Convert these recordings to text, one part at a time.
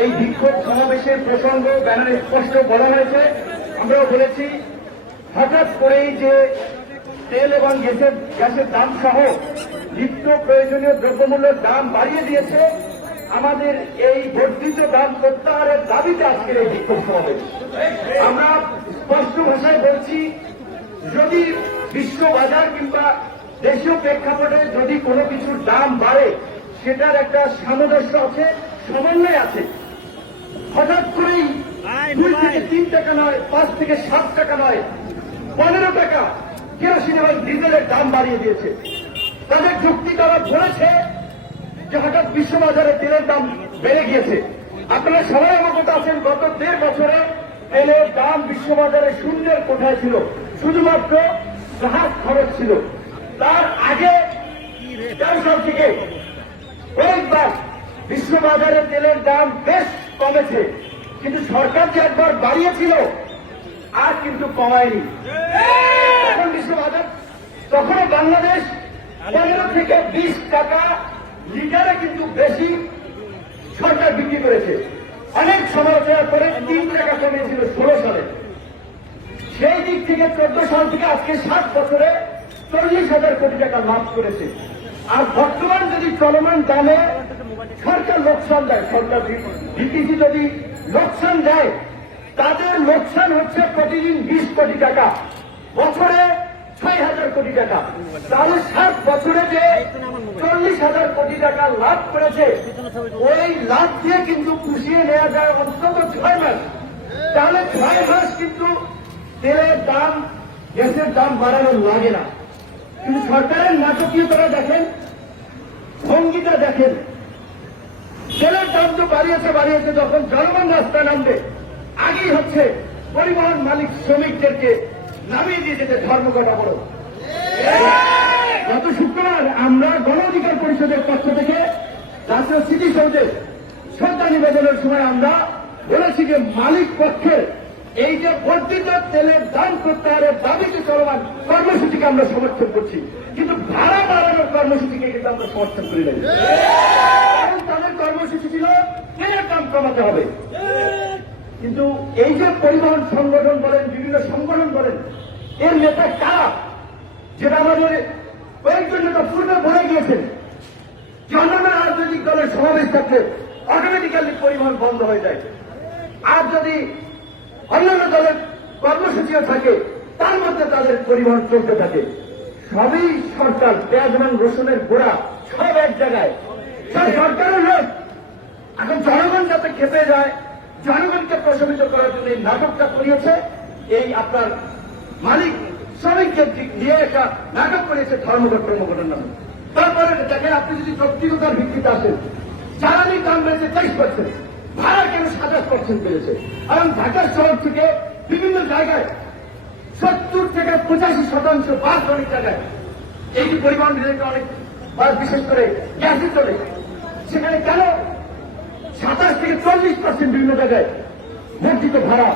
এই বিক্ষোভ সমাবেশের প্রসঙ্গ ব্যানারে স্পষ্ট বলা হয়েছে। আমরাও বলেছি, হঠাৎ করেই যে তেল এবং গ্যাসের দাম সহ নিত্য প্রয়োজনীয় দ্রব্যমূল্যের দাম বাড়িয়ে দিয়েছে, আমাদের এই বর্ধিত দাম প্রত্যাহারের দাবিতে আজকের এই বিক্ষোভ সমাবেশ। আমরা স্পষ্ট ভাষায় বলছি, যদি বিশ্ব বাজার কিংবা দেশীয় প্রেক্ষাপটে যদি কোনো কিছুর দাম বাড়ে, সেটার একটা সামঞ্জস্য আছে, সমন্বয় আছে। হঠাৎ করেই 2 থেকে 3 টাকা নয়, 5 থেকে 7 টাকা নয়, 15 টাকা কেরোসিন এবং ডিজেলের দাম বাড়িয়ে দিয়েছে। তাদের যুক্তি তারা বলেছে যে হঠাৎ বিশ্ববাজারে তেলের দাম বেড়ে গিয়েছে। আপনারা সবাই অবগত আছেন, গত 1.5 বছরে তেলের দাম বিশ্ববাজারে শূন্যের কোঠায় ছিল, শুধুমাত্র জাহাজ খরচ ছিল। তার আগে 4 সাল থেকে কয়েকবার বিশ্ববাজারে তেলের দাম বেশ কমেছে, কিন্তু সরকার যে একবার বাড়িয়েছিল আর কিন্তু কমায়নি। এখন বিশ্ববাজার, তখনও বাংলাদেশ 15 থেকে 20 টাকা লিটারে কিন্তু বেশি সরকার বিক্রি করেছে। অনেক সমালোচনার পরে 3 টাকা কমিয়েছিল 16 সালে। সেই দিক থেকে 14 সাল থেকে আজকে 7 বছরে 40,000 কোটি টাকা লাভ করেছে। আর বর্তমান যদি চলমান দামে সরকার লোকসান দেয়, সরকার বিটিসি যদি লোকসান দেয়, তাদের লোকসান হচ্ছে প্রতিদিন 20 কোটি টাকা, বছরে 6,000 কোটি টাকা। তাহলে 7 বছরে যে 40,000 কোটি টাকা লাভ করেছে, ওই লাভ দিয়ে কিন্তু পুষিয়ে নেওয়া যায় অন্তত 6 মাস। তাহলে 6 মাস কিন্তু তেলের দাম, গ্যাসের দাম বাড়ানো লাগে না। কিন্তু সরকারের নাটকীয়তা দেখেন, ভঙ্গিটা দেখেন। তেলের দাম তো বাড়িয়েছে, যখন জনগণ রাস্তায় নামবে, আগেই হচ্ছে পরিবহন মালিক শ্রমিকদেরকে নামিয়ে দিয়ে যেতে ধর্মঘট অবরোধ। গত শুক্রবার আমরা গণ অধিকার পরিষদের পক্ষ থেকে জাতীয় স্মৃতিসৌধে শ্রদ্ধা নিবেদনের সময় আমরা বলেছি যে মালিক পক্ষের এই যে বর্ধিত তেলের দাম প্রত্যাহারের দাবিতে চলমান কর্মসূচিকে আমরা সমর্থন করছি, কিন্তু ভাড়া বাড়ানোর কর্মসূচিকে কিন্তু আমরা সমর্থন করি নাই। কারণ তাদের কর্মসূচি ছিল তেলের দাম কমাতে হবে। কিন্তু এই যে পরিবহন সংগঠন বলেন, বিভিন্ন সংগঠন বলেন, এর নেতা কারা, যেটা আমাদের কয়েকজন নেতা পূর্বে বলে গিয়েছেন যে অন্যান্য রাজনৈতিক দলের সমাবেশ থাকলে অটোমেটিক্যালি পরিবহন বন্ধ হয়ে যায়, আর যদি অন্যান্য দলের কর্মসূচিও থাকে তার মধ্যে তাদের পরিবহন চলতে থাকে। সবই সরকার, পেঁয়াজ এবং রসুনের গোড়া সব এক জায়গায়, সব সরকারের লোক। এখন জনগণ যাতে খেপে যায়, জনগণকে প্রশমিত করার জন্য এই নাটকটা করিয়েছে। এই আপনার মালিক শ্রমিকদের দিক নিয়ে একটা নাটক করিয়েছে ধর্মঘট কর্মঘটের নামে। তারপরে দেখেন, আপনি যদি ব্যক্তিগতার ভিত্তিতে আসেন, জ্বালানির দাম বেড়েছে 23%, ভাড়া কেন 27% বেড়েছে। এবং ঢাকার শহর থেকে বিভিন্ন জায়গায় 70 থেকে 85% বাস অনেক জায়গায়, এই যে পরিবহন অনেক বাস, বিশেষ করে গ্যাসে চলে, সেখানে কেন 27 থেকে 40% বিভিন্ন জায়গায় বর্ধিত ভাড়া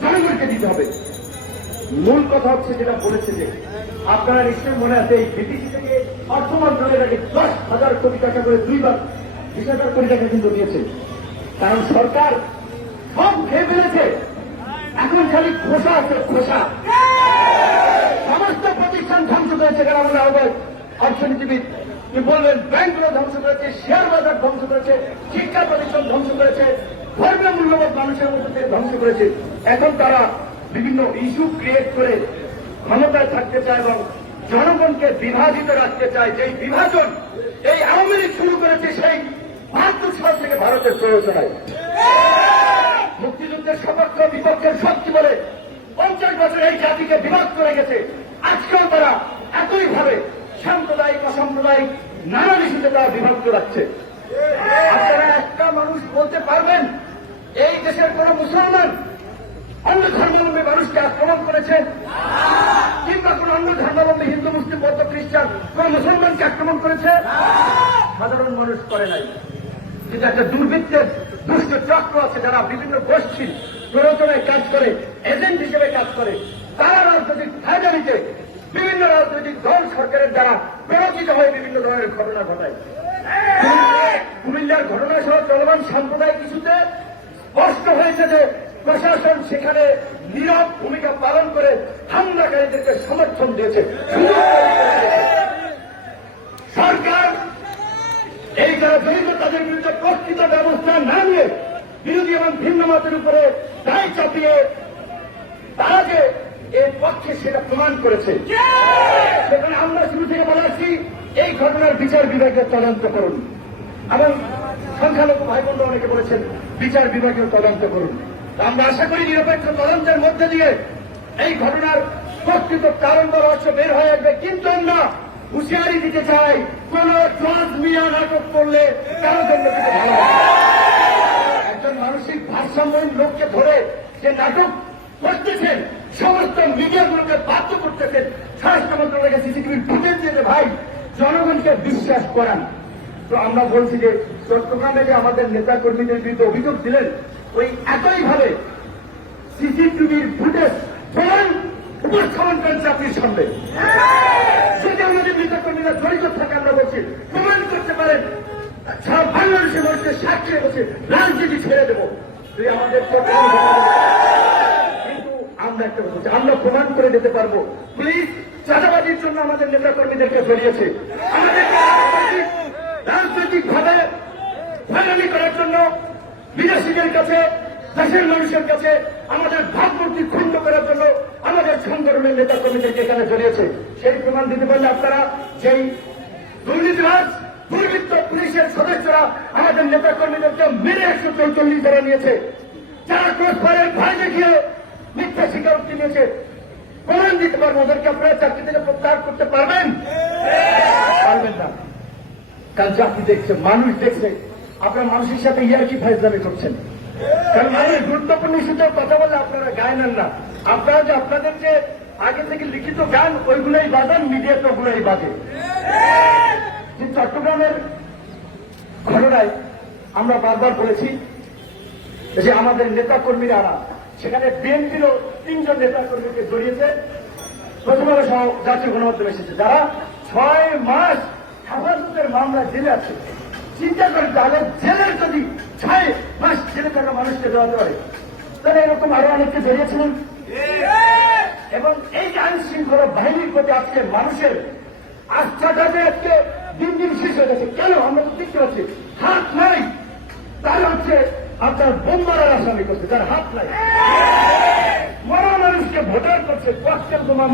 জনগণকে দিতে হবে। মূল কথা হচ্ছে যেটা বলেছে যে, আপনারা নিশ্চয়ই মনে আছে, এই বিটিসি থেকে অর্থ মন্ত্রণালয়ের আগে 10,000 কোটি টাকা করে 2বার 20,000 কোটি টাকা কিন্তু দিয়েছে। কারণ সরকার সব খেয়ে ফেলেছে, এখন খালি খোসা আছে, খোসা। সমস্ত প্রতিষ্ঠান ধ্বংস করেছে। কারণ আমরা আহ্বায়ক অর্থনীতিবিদ কি বলবেন, ব্যাংকগুলো ধ্বংস করেছে, শেয়ার বাজার ধ্বংস করেছে, শিক্ষা প্রতিষ্ঠান ধ্বংস করেছে, ধর্মীয় মূল্যবোধ মানুষের মধ্যে থেকে ধ্বংস করেছে। এখন তারা বিভিন্ন ইস্যু ক্রিয়েট করে ক্ষমতায় থাকতে চায় এবং জনগণকে বিভাজিত রাখতে চায়। যেই বিভাজন এই আওয়ামী লীগ শুরু করেছে সেই 72 সাল থেকে ভারতের প্রয়োজনায়। মুক্তিযুদ্ধের সপক্ষ বিপক্ষের শক্তি বলে 50 বছর এই জাতিকে বিভক্ত করে গেছে। আজকেও তারা একইভাবে সাম্প্রদায়িক অসাম্প্রদায়িক নানা ইস্যুতে তারা বিভক্ত রাখছে। আপনারা একটা মানুষ বলতে পারবেন এই দেশের কোন মুসলমান অন্য ধর্মাবলম্বী মানুষকে আক্রমণ করেছেন, কিংবা কোন অন্য ধর্মাবলম্বী হিন্দু, মুসলিম, বৌদ্ধ, খ্রিস্টান কোন মুসলমানকে আক্রমণ করেছে? সাধারণ মানুষ করে নাই। কিন্তু একটা দুর্বৃত্তের দুষ্ট চক্র আছে, যারা বিভিন্ন গোষ্ঠীর প্ররোচনায় কাজ করে, এজেন্ট হিসেবে কাজ করে। তারা রাজনৈতিক ফায়দানিতে বিভিন্ন রাজনৈতিক দল সরকারের দ্বারা প্ররোচিত হয়ে বিভিন্ন ধরনের ঘটনা ঘটায়। কুমিল্লার ঘটনা সহ চলমান সাম্প্রদায়িক ইস্যুতে স্পষ্ট হয়েছে যে প্রশাসন সেখানে নীরব ভূমিকা পালন করে হামলাকারীদেরকে সমর্থন দিয়েছে। সরকার এই যারা জড়িত তাদের বিরুদ্ধে প্রকৃত ব্যবস্থা না নিয়ে বিরোধী এবং ভিন্ন মতের উপরে দায় চাপিয়ে তারা যে এর পক্ষে সেটা প্রমাণ করেছে। সেখানে আমরা শুরু থেকে বলে আসছি এই ঘটনার বিচার বিভাগের তদন্ত করুন, এবং সংখ্যালঘু ভাই বোনরা অনেকে বলেছেন বিচার বিভাগীয় তদন্ত করুন। আমরা আশা করি নিরপেক্ষ তদন্তের মধ্যে দিয়ে এই ঘটনার প্রকৃত কারণ বা রহস্য বের হয়ে আসবে। কিন্তু আমরা হুঁশিয়ারি দিতে চাই, কোন জজ মিয়া নাটক করলে কারোর জন্য কিন্তু ভালো হবে না। একজন মানসিক ভারসাম্যহীন লোককে ধরে যে নাটক করতেছেন, সমস্ত মিডিয়াগুলোকে বাধ্য করতেছেন, স্বরাষ্ট্র মন্ত্রণালয়কে সিসিটিভির ফুটেজ দিতে ভাই জনগণকে বিশ্বাস করান। তো আমরা বলছি যে চট্টগ্রামে যে আমাদের নেতা কর্মীদের বিরুদ্ধে অভিযোগ দিলেন, ওই একইভাবে সিসিটিভির ফুটেজ প্রমাণ উপস্থাপন করেন চাকরির সামনে। যদি আমাদের নেতা কর্মীরা জড়িত থাকে আমরা বলছি প্রমাণ করতে পারেন, সারা বাংলাদেশের মানুষকে সাক্ষী রেখেছে, রাজনীতি ছেড়ে দেবো। তুই আমাদের কিন্তু আমরা একটা বলছি আমরা প্রমাণ করে দিতে পারবো পুলিশ চাঁদাবাজির জন্য আমাদের নেতা কর্মীদেরকে জড়িয়েছে, আমাদেরকে রাজনৈতিক ভাবে হয়রানি করার জন্য বিদেশিদের কাছে, দেশের মানুষের কাছে আমাদের ভাবমূর্তি ক্ষুণ্ণ করার জন্য আমাদের সংগঠনের নেতা কর্মীদেরকে এখানে জড়িয়েছে। সেই প্রমাণ দিতে পারলে আপনারা যেই দুর্নীতিবাজ দুর্বৃত্ত পুলিশের সদস্যরা আমাদের নেতা কর্মীদেরকে মেরে 144 যারা নিয়েছে, যারা ক্রসফায়ারের ভয় দেখিয়ে মিথ্যা স্বীকারোক্তি নিয়েছে, প্রমাণ দিতে পারবো। ওদেরকে আপনারা চাকরি থেকে প্রত্যাহার করতে পারবেন? পারবেন না। কারণ চাকরি দেখছে, মানুষ দেখছে, আপনারা মানুষের সাথে ইয়ার্কি ফাইজলামি করছেন। কারণ মানুষ গুরুত্বপূর্ণ ইস্যুতে কথা বললে আপনারা গায়ে নেন না। আপনারা যে আপনাদের যে আগে থেকে লিখিত গান ওইগুলোই বাজান, মিডিয়া তো ওগুলোই বাজে। যে চট্টগ্রামের ঘটনায় আমরা বারবার বলেছি যে আমাদের নেতা কর্মীরা সেখানে বিএনপিরও 3 জন নেতা কর্মীকে জড়িয়েছে, প্রথমবার সহ জাতীয় গণমাধ্যমে এসেছে, যারা 6 মাস হেফাজতের মামলা জেলে আছে। চিন্তা করেন তাহলে জেলের যদি 6 মাস জেলে থাকা মানুষকে দেওয়া পারে, তাহলে এরকম আরো অনেককে জড়িয়েছিলেন। এবং এই যে আইন শৃঙ্খলা বাহিনীর প্রতি আজকে মানুষের আস্থাটা যে আজকে দিন দিন শেষ হয়ে গেছে। কেন? আমরা তো দেখতে পাচ্ছি হাত নাই, তারা হচ্ছে আপনার বোম মারার আসামি করছে, যার হাত নাই। মরা মানুষকে ভোটার করছে, কষ্টের বোমা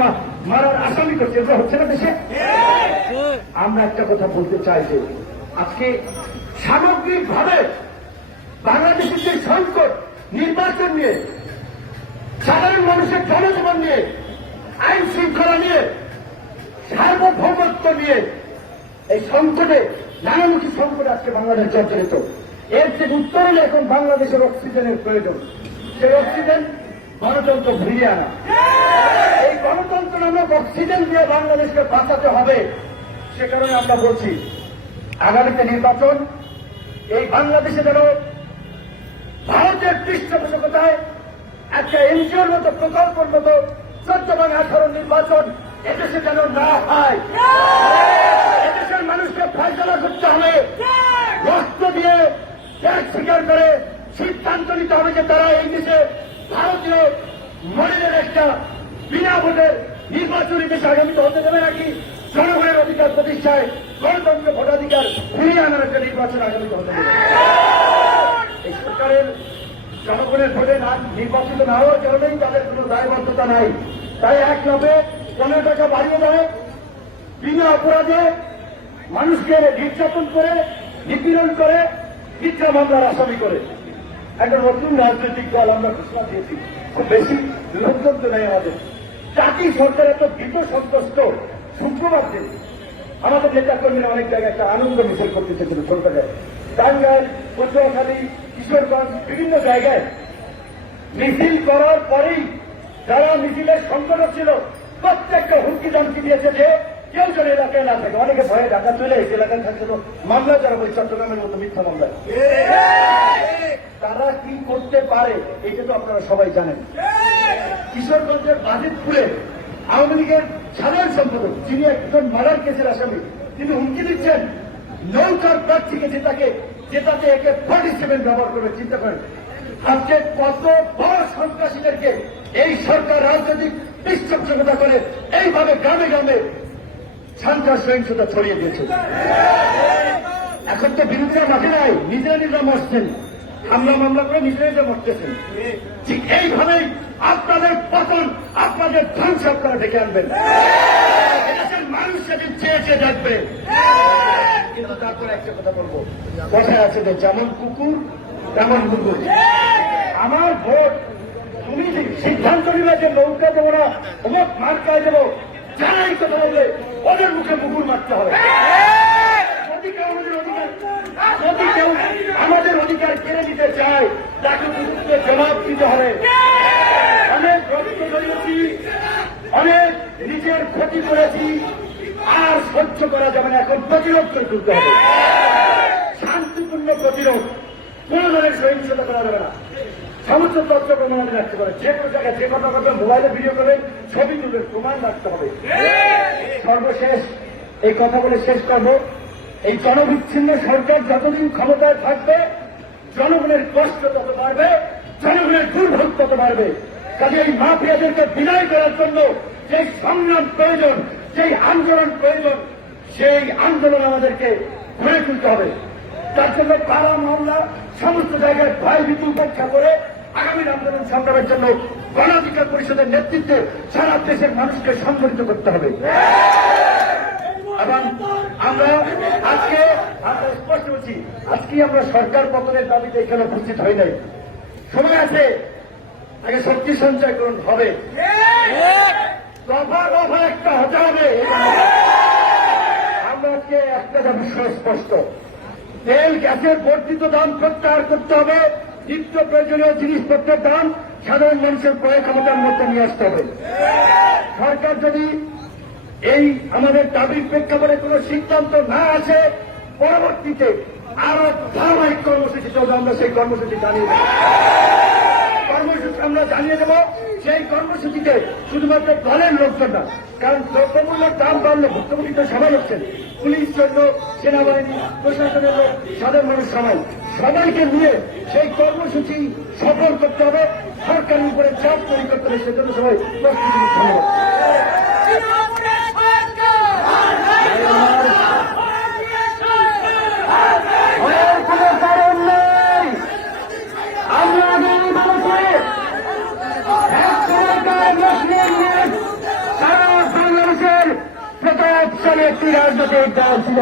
মারার আসামি করছে, এটা হচ্ছে না দেশে। আমরা একটা কথা বলতে চাই যে আজকে সামগ্রিকভাবে বাংলাদেশের যে সংকট, নির্বাচন নিয়ে, সাধারণ মানুষের জনজীবন নিয়ে, আইন শৃঙ্খলা নিয়ে, সার্বভৌমত্ব নিয়ে, এই সংকটে নানামুখী সংকটে আজকে বাংলাদেশ জর্জরিত। এর যে উত্তরণে এখন বাংলাদেশের অক্সিজেনের প্রয়োজন। সেই অক্সিজেন গণতন্ত্র ফিরিয়ে আনা। এই গণতন্ত্র নামক অক্সিজেন দিয়ে বাংলাদেশকে বাঁচাতে হবে। সে কারণে আমরা বলছি আগামীতে নির্বাচন এই বাংলাদেশে যেন ভারতের পৃষ্ঠপোষকতায় একটা এনজিওর মতো প্রকল্পের মতো 14 এবং 18 নির্বাচন এদেশে যেন না হয়। এদেশের মানুষকে ফয়সালা করতে হবে, রক্ত দিয়ে ত্যাগ স্বীকার করে সিদ্ধান্ত নিতে হবে যে তারা এই দেশে ভারতীয় মডেলের একটা বিনা ভোটের নির্বাচনী দেশে আগামীতে হতে দেবে নাকি জনগণের অধিকার প্রতিষ্ঠায় গণতন্ত্র ভোটাধিকার ফিরিয়ে আনার একটা নির্বাচন আগামীতে হতে দেবে। এই সরকারের জনগণের ভোটে নির্বাচিত না হওয়ার কারণেই তাদের কোন দায়বদ্ধতা নাই। তাই 1 লাফে 15 টাকা বাড়িয়ে দেয়, বিনা অপরাধে মানুষকে নির্যাতন করে, নিপীড়ন করে, মিথ্যা মামলার আসামি করে একটা নতুন রাজনৈতিক দল আমরা ঘোষণা দিয়েছি। খুব বেশি নিয়ন্ত্রণ তো নেই আমাদের। জাতি সরকার এত ভীত সন্তুষ্ট। শুক্রবার দিন আমাদের নেতা কর্মীরা অনেক জায়গায় একটা আনন্দ মিছিল করতে চেয়েছিল, সরকারের টাঙ্গাইল, পটুয়াখালী, কিশোরগঞ্জ বিভিন্ন জায়গায় মিছিল করার পরেই যারা মিছিলের সংগঠক ছিল প্রত্যেকটা হুমকি ধমকি দিয়েছে যে কেউ যেন এলাকায় না থাকে। অনেকে ভয়ে ঢাকা চলে এসে এলাকায় থাকছিল মামলা যারা বলি চট্টগ্রামের মতো মিথ্যা মামলা। তারা কি করতে পারে এটা তো আপনারা সবাই জানেন। কিশোরগঞ্জের বাজিতপুরে আওয়ামী লীগের সাধারণ সম্পাদক, যিনি একজন মার্ডার কেসের আসামি, তিনি হুমকি দিচ্ছেন নৌকার প্রার্থীকে জেতাতে একে 47 ব্যবহার করে চিন্তা করেন। আজকে কত বড় সন্ত্রাসীদেরকে এই সরকার রাজনৈতিক পৃষ্ঠপোষকতা করে এইভাবে গ্রামে গ্রামে সন্ত্রাস সহিংসতা ছড়িয়ে দিয়েছে। এখন তো বিরোধীরা মাঠে নাই, নিজেরা মরছেন, হামলা মামলা করে নিজেরা মরতেছেন। ঠিক এইভাবেই আপনাদের পতন, আপনাদের ধ্বংস আপনারা ডেকে আনবেন। এদেশের মানুষ সেদিন চেয়ে দেখবে। কিন্তু তারপরে একটা কথা বলবো, কথায় আছে যে যেমন কুকুর তেমন কুকুর। আমার ভোট তুমি সিদ্ধান্ত নিলে যে নৌকা দেবো না, অমুক মার্কায় দেবো, যারাই কথা বললে ওদের মুখে কুকুর মারতে হবে। যদি কেউ আমাদের অধিকার কেড়ে নিতে চায় তাকে কুকুরকে জবাব দিতে হবে। অনেক রক্ত ধরিয়েছি, অনেক নিজের ক্ষতি করেছি, আর সহ্য করা যাবে না। এখন প্রতিরোধ করে তুলতে হবে, শান্তিপূর্ণ প্রতিরোধ। কোন ধরনের সহিংসতা করা যাবে না। সমস্ত তথ্য প্রমাণ রাখতে পারে, যে কোনো জায়গায় যে কথা করবেন, মোবাইলে ভিডিও করবেন, ছবি তুলবেন, প্রমাণ রাখতে হবে। সর্বশেষ এই কথা বলে শেষ করবো, এই জনবিচ্ছিন্ন সরকার যতদিন ক্ষমতায় থাকবে জনগণের কষ্ট তত বাড়বে, জনগণের দুর্ভোগ তত বাড়বে। কাজে এই মাফিয়াদেরকে বিদায় করার জন্য যে সংগ্রাম প্রয়োজন, যেই আন্দোলন প্রয়োজন, সেই আন্দোলন আমাদেরকে গড়ে তুলতে হবে। তার জন্য পাড়া মহল্লা সমস্ত জায়গায় ভয় ভীতি উপেক্ষা করে আগামী আন্দোলন সংগ্রামের জন্য গণ অধিকার পরিষদের নেতৃত্বে সারা দেশের মানুষকে সংগঠিত করতে হবে। এবং আমরা স্পষ্ট বলছি, আজকে আমরা সরকার পতনের দাবিতে এখানে উপস্থিত হই নাই। সময় আছে, আগে শক্তি সঞ্চয়করণ হবে, দফা একটা হতে হবে। আমরা আজকে একটা দাবি স্পষ্ট, তেল গ্যাসের বর্ধিত দাম প্রত্যাহার করতে হবে, নিত্য প্রয়োজনীয় জিনিসপত্রের দাম সাধারণ মানুষের ক্রয় ক্ষমতার মধ্যে নিয়ে আসতে হবে। সরকার যদি এই আমাদের দাবির প্রেক্ষাপটে কোন সিদ্ধান্ত না আসে, পরবর্তীতে আরো ধারাবাহিক কর্মসূচি চলবে। আমরা সেই কর্মসূচি জানিয়ে দেব। সেই কর্মসূচিতে শুধুমাত্র দলের লোকজন না, কারণ দ্রব্যমূল্যের দাম বাড়লে ভুক্তভোগী তো সবাই হচ্ছেন, পুলিশ জন্য, সেনাবাহিনী, প্রশাসনের লোক, সাধারণ মানুষ সবাইকে নিয়ে সেই কর্মসূচি সফল করতে হবে। সরকারের উপরে চাপ তৈরি করতে হবে, সেজন্য সবাই প্রস্তুতি নিতে হবে। সারা বাংলাদেশের প্রতাপশালী একটি রাজনৈতিক দল ছিল।